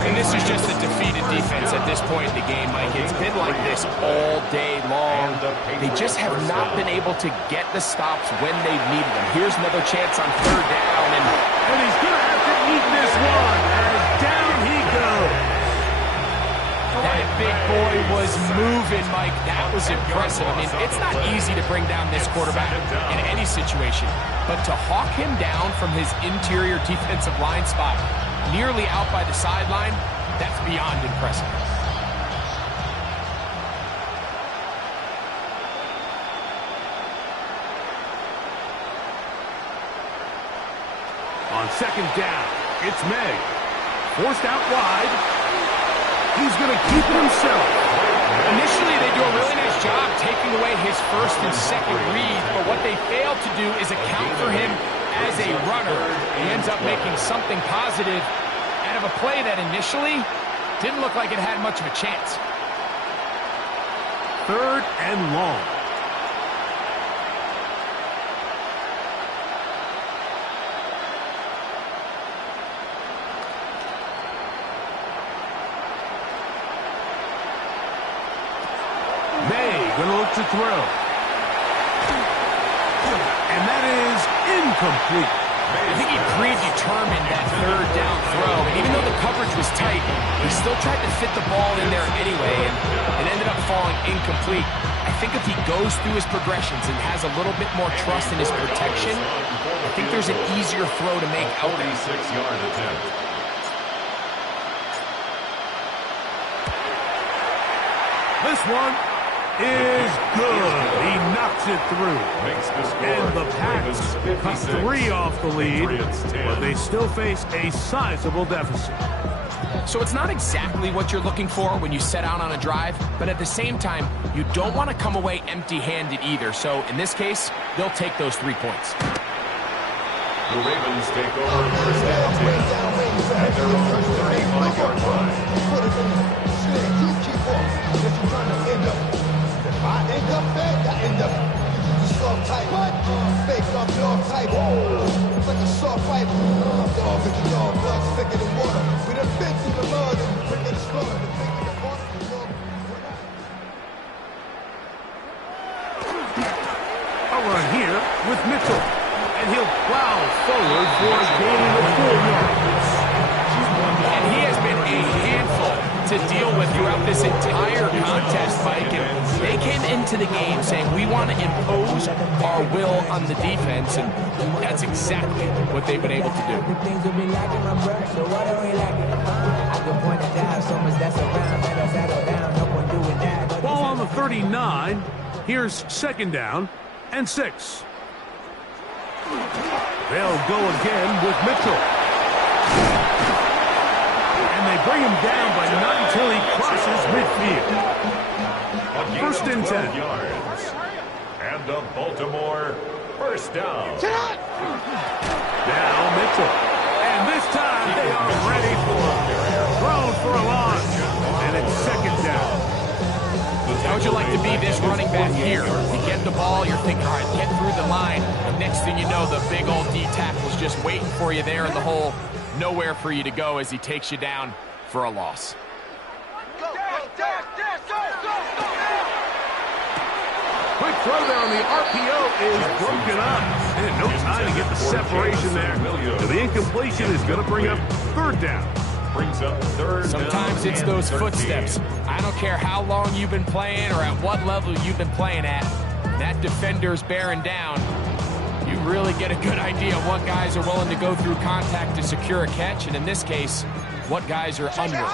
And this is just a defeated defense at this point in the game, Mike. It's been like this all day long. They just have not been able to get the stops when they've needed them. Here's another chance on third down. And he's going to have to eat this one as down he goes. That big boy was moving, Mike. That was impressive. I mean, it's not easy to bring down this quarterback in any situation. But to hawk him down from his interior defensive line spot, nearly out by the sideline, that's beyond impressive. On second down, it's May. Forced out wide. He's going to keep it himself. Initially, they do a really nice job taking away his first and second read, but what they fail to do is account for him as a runner. He ends up making something positive out of a play that initially didn't look like it had much of a chance. Third and long. May going to look to throw. And that is incomplete. I think he predetermined that third down throw, and even though the coverage was tight, he still tried to fit the ball in there anyway, and it ended up falling incomplete. I think if he goes through his progressions and has a little bit more trust in his protection, I think there's an easier throw to make out there. 46-yard attempt. This one is good. He knocks it through. Makes the score. And the Pats cut 3 off the lead, but they still face a sizable deficit. So it's not exactly what you're looking for when you set out on a drive, but at the same time, you don't want to come away empty-handed either. So in this case, they'll take those 3 points. The Ravens take over first and 10 at their own 35-yard line. Put it in the sling. You keep on. If you're trying to end up, if I end up bad, I end up. You just soft type. What? Fake off dog type. It's like a soft fight. Dog is the dog. Blood's thicker than water. We done been through the mud and we been slaughter. The bigger the water, the dog. A run here with Mitchell. And he'll plow forward for a gain of 4 yards. And he has been a handful to deal with throughout this entire contest, Mike. And they came into the game saying, we want to impose our will on the defense, and that's exactly what they've been able to do. Things will be lacking my breath, so why don't we lack it? I can point it down, so much that's around, let us settle down, no one doing that. Ball on the 39. Here's 2nd down and 6. They'll go again with Mitchell. And they bring him down, but not until he crosses midfield. First and 10. Yards. And the Baltimore first down. Now Mitchell. And this time they are ready for it. Thrown for a launch. And it's 2nd down. How would you like to be this running back here? You get the ball, you're thinking, all right, get through the line. And next thing you know, the big old D tackle's just waiting for you there in the hole. Nowhere for you to go as he takes you down for a loss. Quick throw there on the RPO is broken up. And no time to get the separation there. And the incompletion is going to bring up 3rd down. Brings up 3rd Sometimes down it's and those 13. footsteps. I don't care how long you've been playing or at what level you've been playing at. That defender's bearing down. You really get a good idea of what guys are willing to go through contact to secure a catch, and in this case, what guys are under.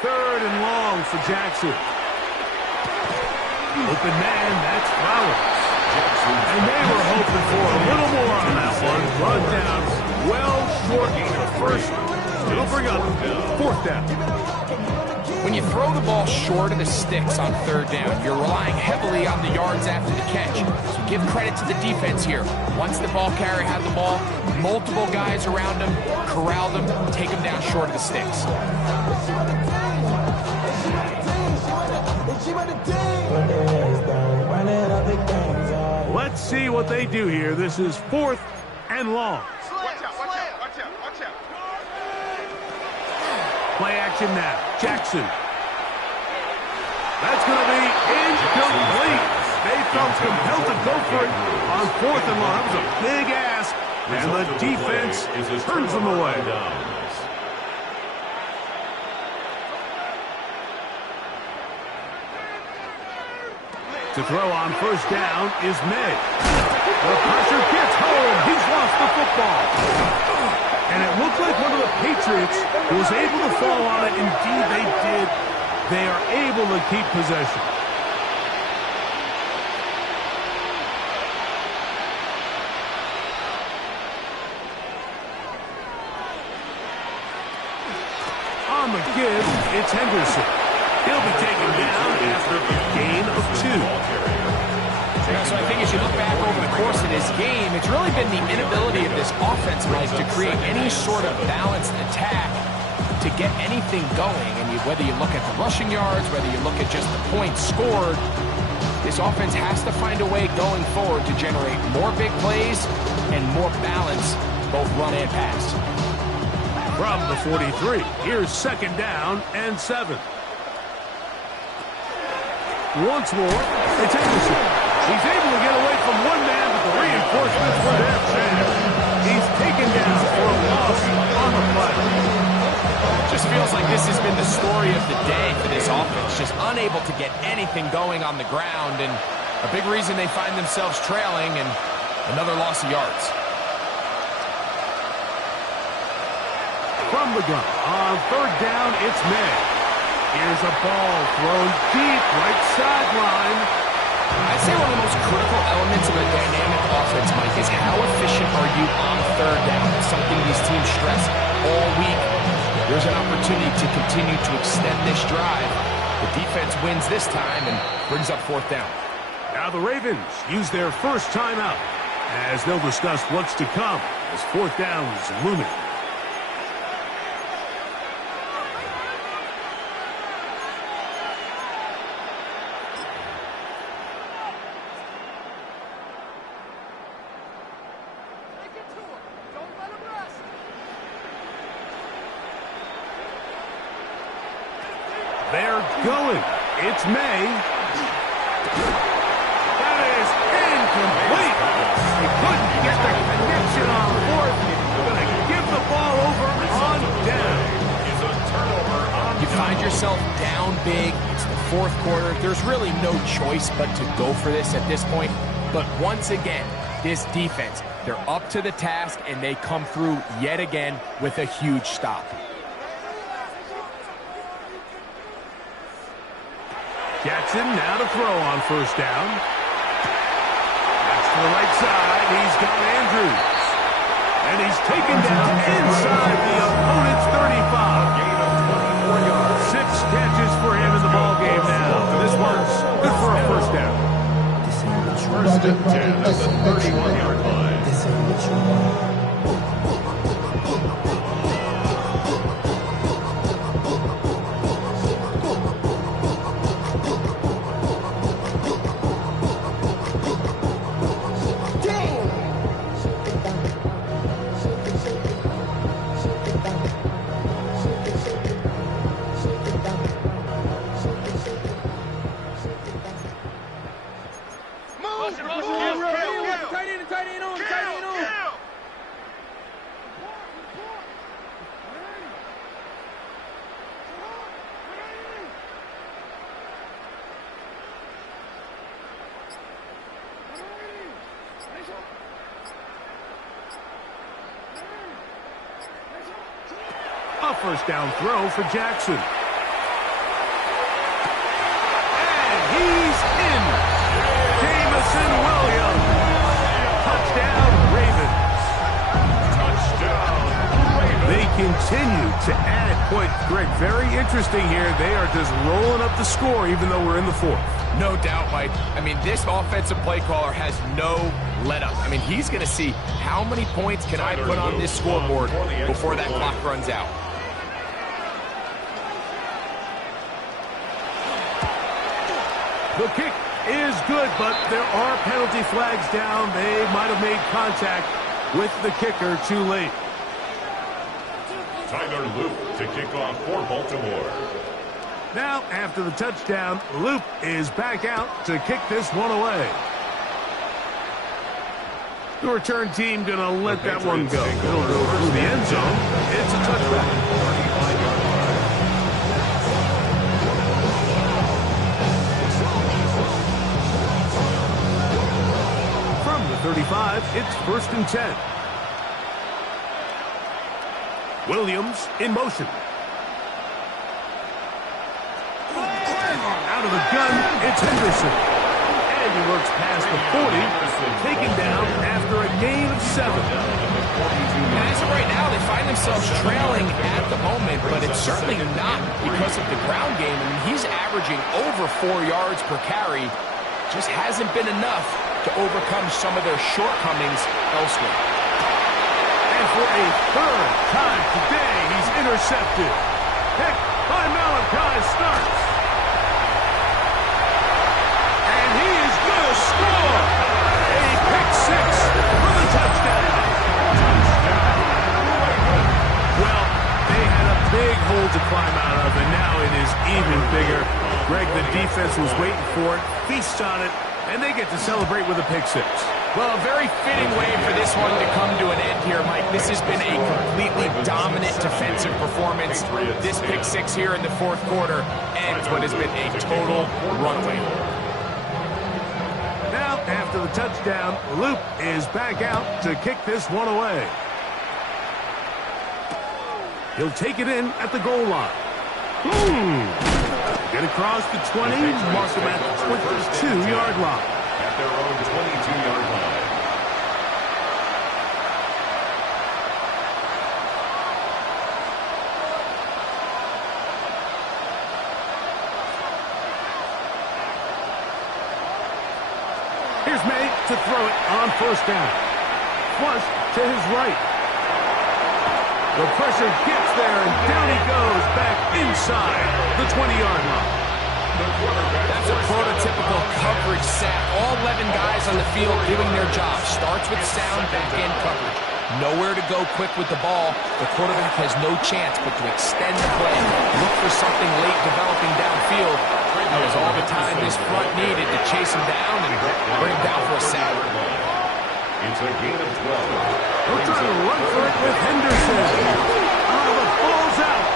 Third and long for Jackson. Open man, that's Flowers. And they were hoping for a little more on that one. Run down, well short of the first. It'll bring up 4th down. When you throw the ball short of the sticks on 3rd down, you're relying heavily on the yards after the catch. So give credit to the defense here. Once the ball carrier had the ball, multiple guys around him, corral them, take them down short of the sticks. Let's see what they do here. This is 4th and long. Watch out, watch out, watch out, watch out. Play action now. Jackson. That's going to be incomplete. They felt compelled to go for it on 4th and long. That was a big ask, and the defense turns them away. To throw on 1st down is May. The pressure gets home. He's lost the football. And it looked like one of the Patriots was able to fall on it. Indeed, they did. They are able to keep possession. On the give, it's Henderson. He'll be taken down after a gain of 2. So I think as you look back over the course of this game, it's really been the inability of this offense, Mike, to create any sort of balanced attack to get anything going. And whether you look at the rushing yards, whether you look at just the points scored, this offense has to find a way going forward to generate more big plays and more balance, both run and pass. From the 43, here's second down and 7. Once more, it's Henderson. He's able to get away from one man, but the reinforcements were there. He's taken down for a loss on the play. Just feels like this has been the story of the day for this offense. Just unable to get anything going on the ground, and a big reason they find themselves trailing, and another loss of yards. From the gun, on third down, it's May. Here's a ball thrown deep, right sideline. I'd say one of the most critical elements of a dynamic offense, Mike, is how efficient are you on third down. It's something these teams stress all week. There's an opportunity to continue to extend this drive. The defense wins this time and brings up fourth down. Now the Ravens use their first timeout as they'll discuss what's to come as fourth down is looming. They're going. It's May. That is incomplete. He couldn't get the connection on fourth. Going to give the ball over on down. Is a turnover on You find yourself down big. It's the fourth quarter. There's really no choice but to go for this at this point. But once again, this defense, they're up to the task, and they come through yet again with a huge stop. Jackson now to throw on first down. That's to the right side. He's got Andrews. And he's taken down inside the opponent's 35. gain of 24 yards. 6 catches for him in the ballgame now. This one's good for a first down. First and 10 at the 31-yard line. This ain't what you want. A first down throw for Jackson. And he's in. Jamison Williams. Touchdown, Ravens. Touchdown, Ravens. They continue to add points. Greg, very interesting here. They are just rolling up the score even though we're in the fourth. No doubt, Mike. I mean, this offensive play caller has no let up. I mean, he's going to see how many points can I put on this scoreboard before that clock runs out. The kick is good, but there are penalty flags down. They might have made contact with the kicker too late. Tyler Loop to kick off for Baltimore. Now, after the touchdown, Loop is back out to kick this one away. The return team going to let that one go. It'll go through the end zone. It's a touchback. From the 35, it's first and 10. Williams in motion. Out of the gun, it's Henderson. And he works past the 40, taken down after a gain of 7. And as of right now, they find themselves trailing at the moment, but it's certainly not because of the ground game. I mean, he's averaging over 4 yards per carry. Just hasn't been enough to overcome some of their shortcomings elsewhere. And for a third time today, he's intercepted. Pick by Malachi starts. And he is going to score. A pick 6 for the touchdown. Well, hole to climb out of, and now it is even bigger. Greg, the defense was waiting for it, feasts on it, and they get to celebrate with a pick six. Well, a very fitting way for this one to come to an end here, Mike. This has been a completely dominant defensive performance. This pick six here in the fourth quarter ends what has been a total runaway. Now, after the touchdown, Luke is back out to kick this one away. He'll take it in at the goal line. Get across the 20, mark him at the 22-yard line. At their own 22-yard line. Here's May to throw it on first down. Flush to his right. The pressure gets there, and down he goes back inside the 20-yard line. That's a prototypical coverage sack. All 11 guys on the field doing their job. Starts with sound back-end coverage. Nowhere to go quick with the ball. The quarterback has no chance but to extend the play. Look for something late developing downfield. That was all the time this front needed to chase him down and bring him down for a sack. It's a gain of 12. They're trying to run for it with Henderson. The ball's out.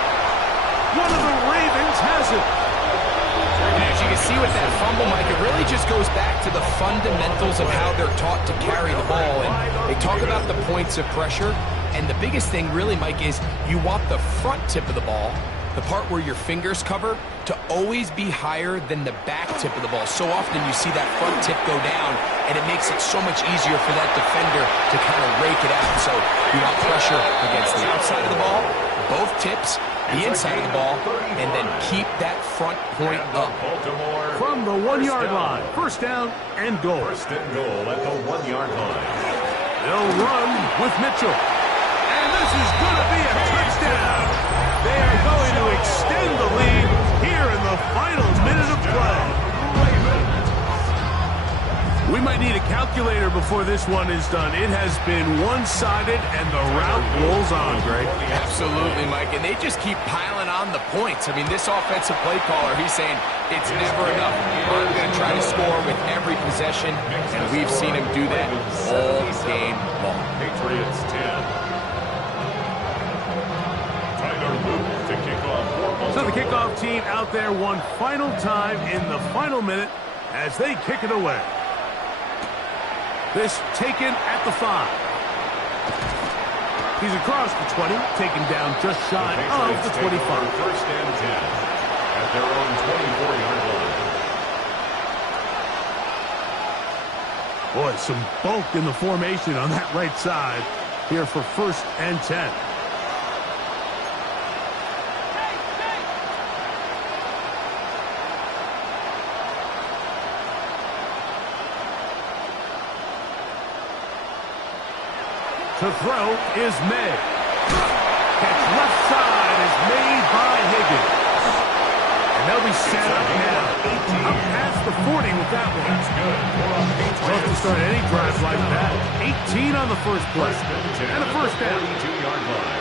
One of the Ravens has it. And as you can see with that fumble, Mike, it really just goes back to the fundamentals of how they're taught to carry the ball. And they talk about the points of pressure. And the biggest thing really, Mike, is you want the front tip of the ball, the part where your fingers cover, to always be higher than the back tip of the ball. So often you see that front tip go down, and it makes it so much easier for that defender to kind of rake it out. So you want pressure against the outside of the ball, both tips, the inside of the ball, and then keep that front point up. From the 1-yard line, first down and goal. First and goal at the 1-yard line. They'll run with Mitchell. And this is going to be a touchdown. They are going to extend the lead here in the final minute of play. We might need a calculator before this one is done. It has been one-sided, and the route rolls on, Greg. Absolutely, Mike, and they just keep piling on the points. I mean, this offensive play caller, he's saying it's never enough. I'm going to try to score with every possession, and we've seen him do that all game long. Patriots 10. Tyler Luke to kick off. So the kickoff team out there one final time in the final minute as they kick it away. This taken at the 5. He's across the 20, taken down just shy of the 25. First and 10 at their own 24-yard line. Boy, some bulk in the formation on that right side here for first and 10. To throw is May. Catch left side is made by Higgins. And they'll be set up now. Up past the 40 with that one. That's good. Supposed to start any drive like that. 18 on the first play. And a first down. 42-yard line.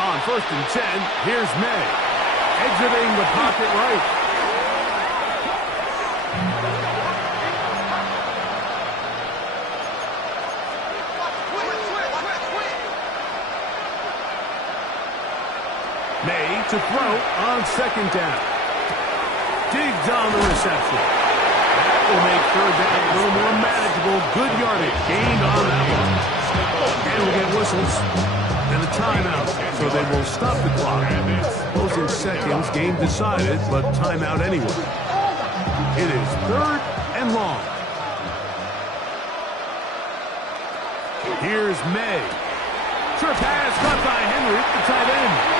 On first and 10, here's May. Exiting the pocket right. May to throw on second down. Digs on the reception. That will make third down a little more manageable. Good yardage gained on that one. And we'll get whistles and a timeout, so they will stop the clock. Closing seconds, game decided, but timeout anyway. It is third and long. Here's May. Short pass caught by Henry, the tight end.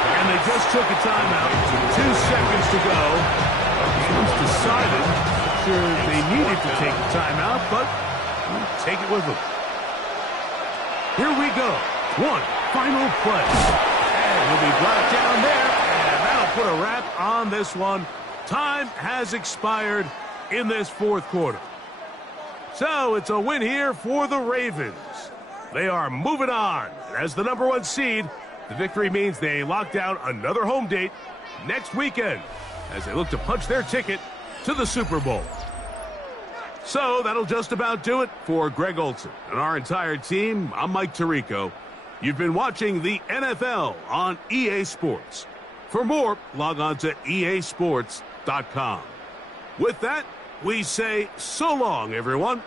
And they just took a timeout. 2 seconds to go. It's decided. Sure, they needed to take the timeout, but we'll take it with them. Here we go. One final play. And he'll be brought down there. And that'll put a wrap on this one. Time has expired in this fourth quarter. So it's a win here for the Ravens. They are moving on. And as the #1 seed, the victory means they lock down another home date next weekend as they look to punch their ticket to the Super Bowl. So that'll just about do it for Greg Olson and our entire team. I'm Mike Tirico. You've been watching the NFL on EA Sports. For more, log on to easports.com. With that, we say so long, everyone.